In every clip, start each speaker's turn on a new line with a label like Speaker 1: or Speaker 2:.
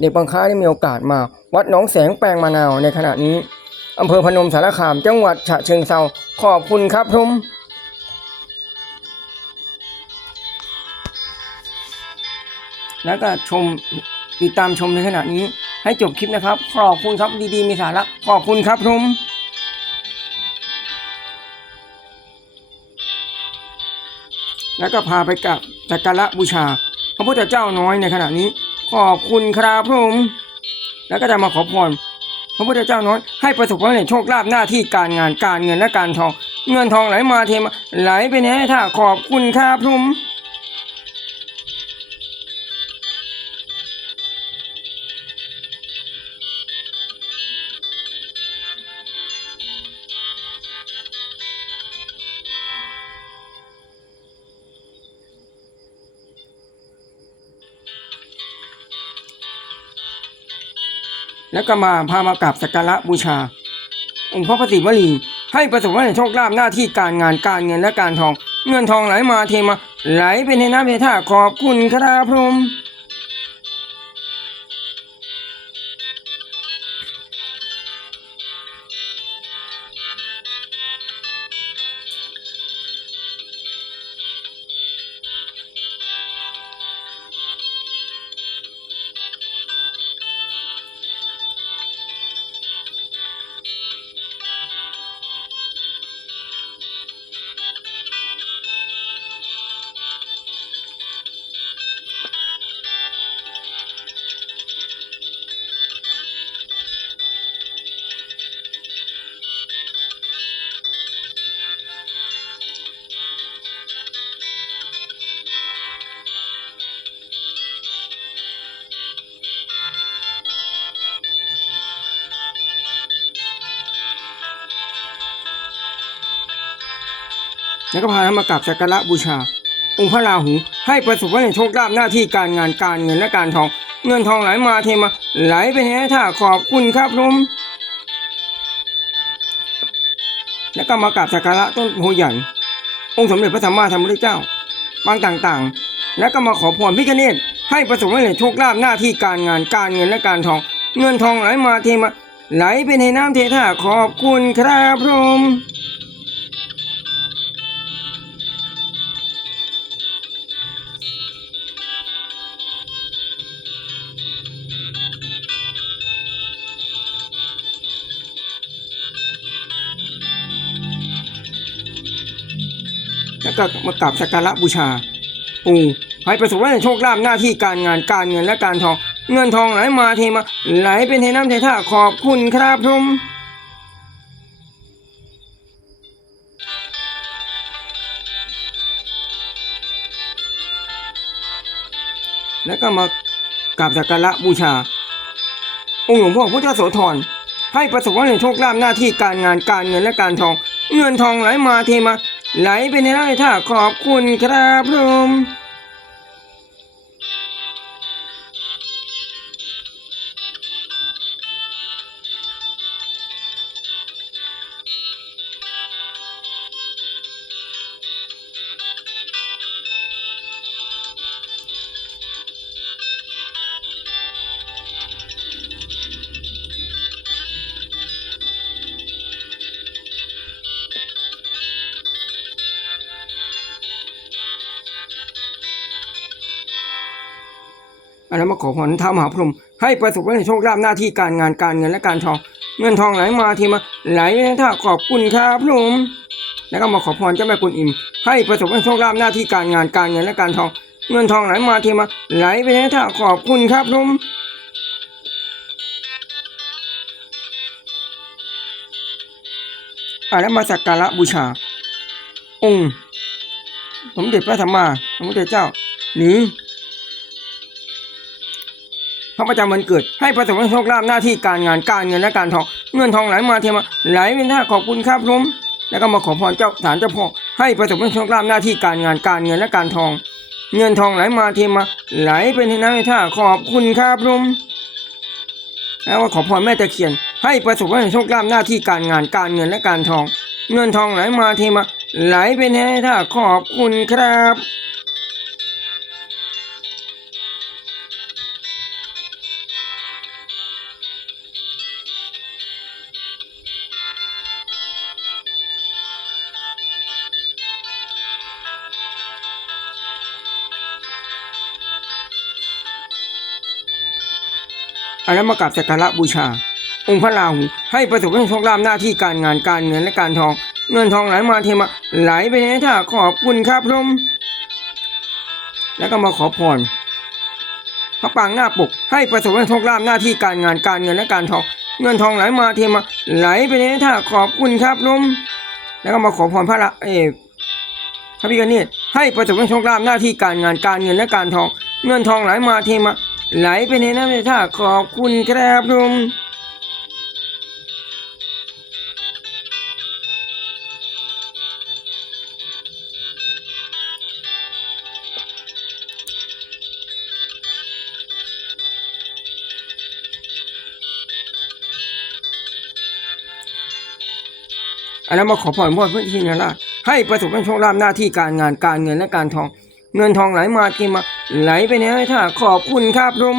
Speaker 1: เด็กบางค้าได้มีโอกาสมา วัดหนองแสงแปลงมะนาวในขณะนี้อำเภอพนมสารคามจังหวัดฉะเชิงเทราขอบคุณครับผมแล้วก็ชมติดตามชมในขณะนี้ ให้จบคลิปนะครับ ขอบคุณครับดีๆ มีสาระขอบคุณครับผมแล้วก็พาไปกับสักการะบูชา พระพุทธเจ้าน้อยในขณะนี้ ขอบคุณครับผมแล้วก็จะมาขอพรพระพุทธเจ้าน้อยให้ประสบความสำเร็จโชคลาภหน้าที่การงานการเงินและการทอง เงินทองไหลมาเทมาไหลไปไหนถ้าขอบคุณครับผม แล้วก็มาพามากราบสักการะบูชา องค์พระปฏิวลีให้ประสบความสำเร็จโชคลาภหน้าที่การงานการเงินและการทอง เงินทองไหลมาเทมาไหลเป็นในน้ำในท่าขอบคุณครับผม แล้วก็พาท่านมากราบสักการะบูชา องค์พระราหูให้ประสบความสำเร็จโชคลาภหน้าที่การงานการเงินและการทอง เงินทองไหลมาเทมาไหลไปในให้ท่าขอบคุณครับผมแล้วก็มากราบสักการะต้นโพใหญ่องค์สมเด็จพระสัมมาสัมพุทธเจ้าบางต่างๆ แล้วก็มาขอพรพิฆเนศให้ประสบความสำเร็จโชคลาภหน้าที่การงานการเงินและการทอง เงินทองไหลมาเทมาไหลไปในน้ำเทท่าขอบคุณครับผม ก็มากราบสักการะบูชาปู่ให้ประสบควาโชคลาภหน้าที่การงานการเงินและการทอง เงินทองไหลมาเทมาไหลเป็นเทน้ำเทท่าขอบคุณครับผมแล้วก็มากราบสักการะบูชา องค์หลวงพ่อพุทธโสธรให้ประสบความสำเร็จโชคลาภหน้าที่การงานการเงินและการทอง เงินทองไหลมาเทมา ไหลไปในไร่ท่าขอบคุณครับผม นนั้นมาขอพรท้ามหาพรหมให้ประสบความสำเร็จโชคลาภหน้าที่การงานการเงินและการทอง เงินทองไหลมาเทมาไหลไปท่าขอบคุณครับผมแล้วก็มาขอพรเจ้าแม่กุนอิมให้ประสบความสำเร็จโชคลาภหน้าที่การงานการเงินและการทองเงินทองไหลมาเทมาไหลไปในท่าขอบคุณครับผมอ่าแล้วมาสักการะบูชา องค์ สมเด็จพระสัมมาสัมพุทธเจ้าหรือ พระประจำวันเกิด ให้ประสบความโชคลาภหน้าที่การงานการเงินและการทอง เงินทองไหลมาเทมาไหลเป็นท่าขอบคุณครับผมแล้วก็มาขอพรเจ้าศาลเจ้าพ่อให้ประสบความโชคลาภหน้าที่การงานการเงินและการทอง เงินทองไหลมาเทมาไหลเป็นที่น้ำในท่าขอบคุณครับผมแล้วก็ขอพรแม่ตะเคียน ให้ประสบความโชคลาภหน้าที่การงานการเงินและการทอง เงินทองไหลมาเทมาไหลเป็นให้ท่าขอบคุณครับ อันนั้นมากราบสักการะบูชา องค์พระราหูให้ประสบความโชคลาภหน้าที่การงานการเงินและการทอง เงินทองไหลมาเทมาไหลไปในท่าขอบคุณครับพรมแล้วก็มาขอพรพระปรางหน้าปก ให้ประสบความโชคลาภหน้าที่การงานการเงินและการทอง เงินทองไหลมาเทมาไหลไปในท่าขอบคุณครับพรมแล้วก็มาขอพรพระละเอพระพิฆเนศให้ประสบความโชคลาภหน้าที่การงานการเงินและการทอง เงินทองไหลมาเทมา ไหลไปในน้ำท่าขอบคุณครับพรหมอันนั้นมาขอพรพ่อพระทินราชให้ประสบความโชคลาภหน้าที่การงานการเงินและการทอง เงินทองไหลมาเทมา ไหลไปในท่าขอบคุณครับพรหม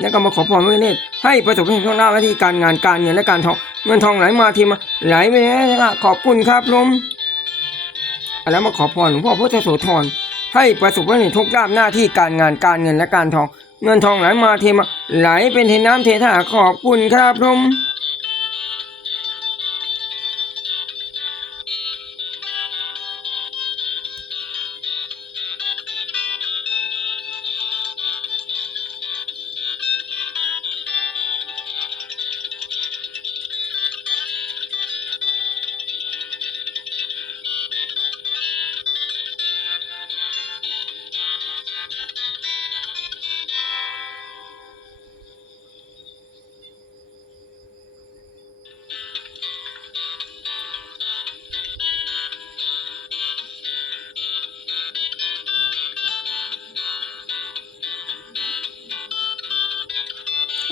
Speaker 1: แล้วก็มาขอพรพระเนตรให้ประสบความโชคลาภหน้าที่การงานการเงินและการทองเงินทองไหลมาเทมาไหลไปในท่าขอบคุณครับพรหมอันนั้นมาขอพรหลวงพ่อพุทธโสธรให้ประสบความโชคลาภหน้าที่การงานการเงินและการทอง เงินทองไหลมาเทมาไหลเป็นเทน้ำเทท่าขอบคุณครับพรหม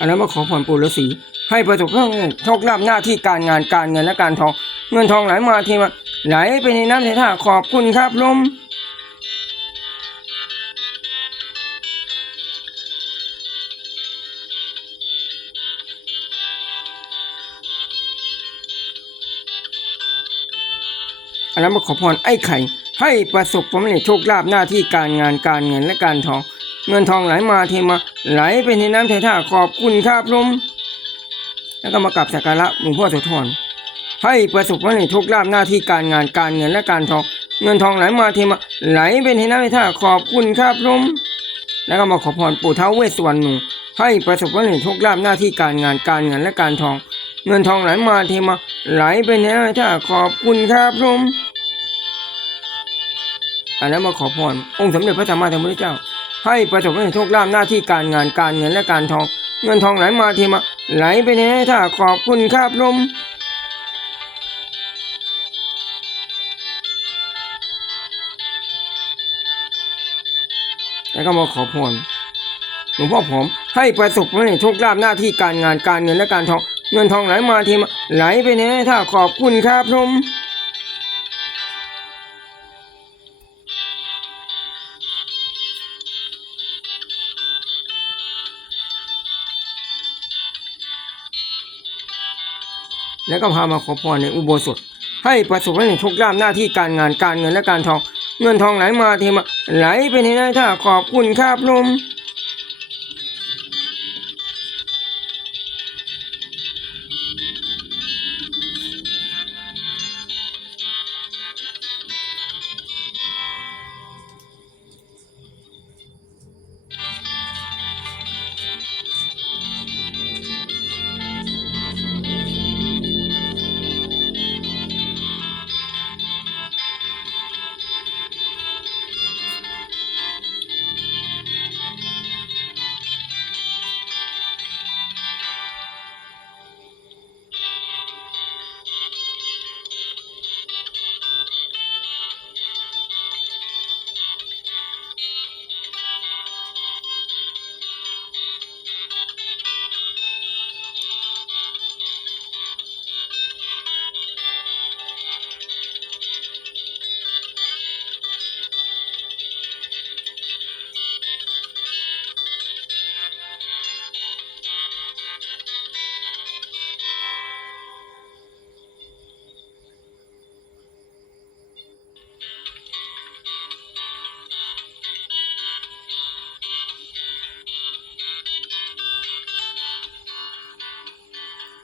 Speaker 1: อันนั้นมาขอพรปู่ฤาษีให้ประสบความสำเร็จโชคลาภหน้าที่การงานการเงินและการทอง เงินทองไหลมาเทมาไหลไปในน้ำในท่าขอบคุณครับลมอันนั้นมาขอพรไอ้ไข่ ให้ประสบความสำเร็จโชคลาภหน้าที่การงานการเงินและการทอง เงินทองไหลมาเทมาไหลไปในน้ำในท่าขอบคุณครับลมแล้วก็มากราบสักการะหลวงพ่อโสธรให้ประสบความสำเร็จทุกลาภหน้าที่การงานการเงินและการทอง เงินทองไหลมาเทมาไหลเป็นน้ำในท่าขอบคุณครับลมแล้วก็มาขอพรปู่เท้าเวสสวรรณหนูให้ประสบความสำเร็จทุกลาภหน้าที่การงานการเงินและการทอง เงินทองไหลมาเทมาไหลเป็นน้ำในท่าขอบคุณครับลมอันนั้นมาขอพรองค์สมเด็จพระสัมมาสัมพุทธเจ้า ให้ประสบความสำเร็จทุกลาภหน้าที่การงานการเงินและการทอง เงินทองไหลมาเทมาไหลไปในท่าขอบคุณครับลมแล้วก็มาขอพรหลวงพ่อผมให้ประสบความสำเร็จทุกลาภหน้าที่การงานการเงินและการทอง เงินทองไหลมาเทมาไหลไปในท่าขอบคุณครับลม แล้วก็พามาขอพรในอุโบสถ ให้ประสบความสำเร็จทุกลาภหน้าที่การงานการเงินและการทอง เงินทองไหลมาเทมาไหลไปในท่าขอบคุณครับลม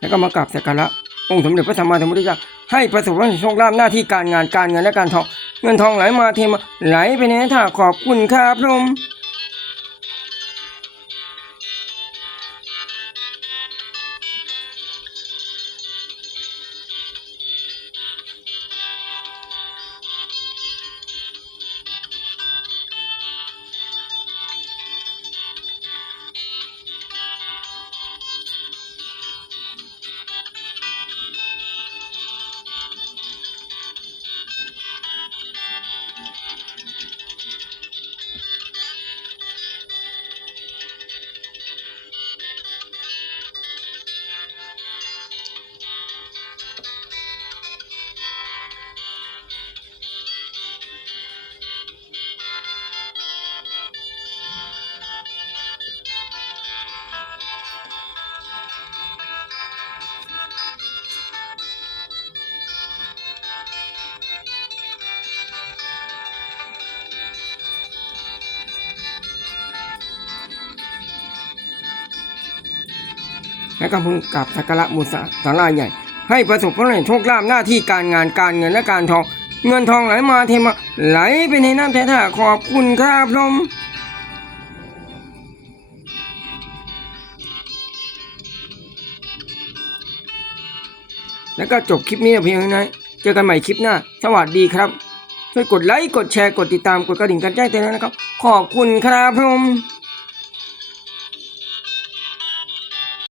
Speaker 1: แล้วก็มากราบสักการะองค์สมเด็จพระสัมมาสัมพุทธเจ้าให้ประสบความสำเร็จโชคลาภหน้าที่การงานการเงินและการทอง เงินทองไหลมาเทมาไหลไปในท่าขอบคุณครับพระองค์ และก็พึงกราบสักการะบูชาศาลาใหญ่ ให้ประสบความสำเร็จโชคลาภหน้าที่การงานการเงินและการทอง เงินทองไหลมาเทมาไหลไปในน้ำแท้ท่าขอบคุณครับพระองค์แล้วก็จบคลิปนี้เพียงเท่านั้นเจอกันใหม่คลิปหน้า สวัสดีครับ ช่วยกดไลค์ กดแชร์ กดติดตาม กดกระดิ่งกันแจ้งเตือนนะครับ ขอบคุณครับพระองค์